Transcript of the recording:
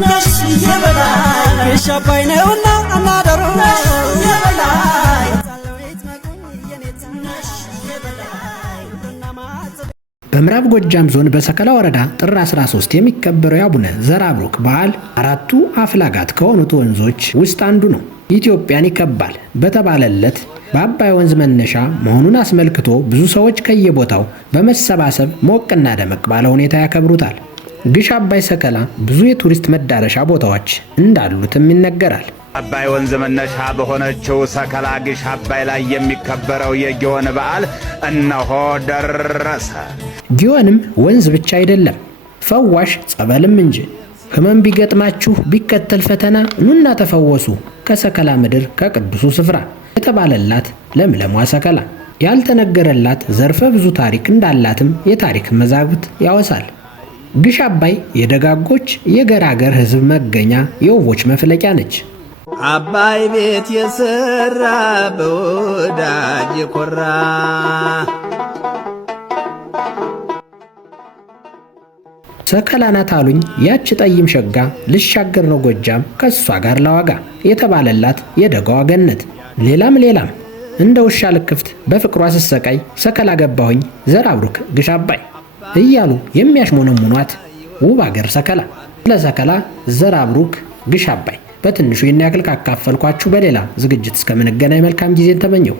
ነሽ የበላይ ግሽ አባይ ነውና አናደሩ የበላይ በምዕራብ ጎጃም ዞን በሰከላ ወረዳ ጥር 13 የሚከበረው የአቡነ ዘርአብሩክ በዓል አራቱ አፍላጋት ከሆኑት ወንዞች ውስጥ አንዱ ነው። ኢትዮጵያን ይከባል በተባለለት በአባይ ወንዝ መነሻ መሆኑን አስመልክቶ ብዙ ሰዎች ከየቦታው በመሰባሰብ ሞቅና ደመቅ ባለ ሁኔታ ያከብሩታል። ግሽ አባይ ሰከላ ብዙ የቱሪስት መዳረሻ ቦታዎች እንዳሉትም ይነገራል። አባይ ወንዝ መነሻ በሆነችው ሰከላ ግሽ አባይ ላይ የሚከበረው የጊዮን በዓል እነሆ ደረሰ። ጊዮንም ወንዝ ብቻ አይደለም፣ ፈዋሽ ጸበልም እንጂ። ሕመም ቢገጥማችሁ ቢከተል ፈተና ኑና ተፈወሱ ከሰከላ ምድር ከቅዱሱ ስፍራ የተባለላት ለምለሟ ሰከላ ያልተነገረላት ዘርፈ ብዙ ታሪክ እንዳላትም የታሪክ መዛግብት ያወሳል። ግሽ አባይ የደጋጎች የገራገር ሕዝብ መገኛ የውቦች መፍለቂያ ነች። አባይ ቤት የሰራ በወዳጅ የኮራ ሰከላ ናት አሉኝ ያች ጠይም ሸጋ ልሻገር ነው ጎጃም ከሷ ጋር ለዋጋ የተባለላት የደጋዋ ገነት ሌላም እንደ ውሻ ልክፍት በፍቅሯ ስሰቃይ ሰከላ ገባሁኝ ዘርአብሩክ ግሽ አባይ እያሉ የሚያሽሞነሙኗት ውብ አገር ሰከላ። ለሰከላ ዘርአብሩክ ግሽ አባይ በትንሹ ይህን ያክል ካካፈልኳችሁ በሌላ ዝግጅት እስከምንገናኝ መልካም ጊዜን ተመኘው።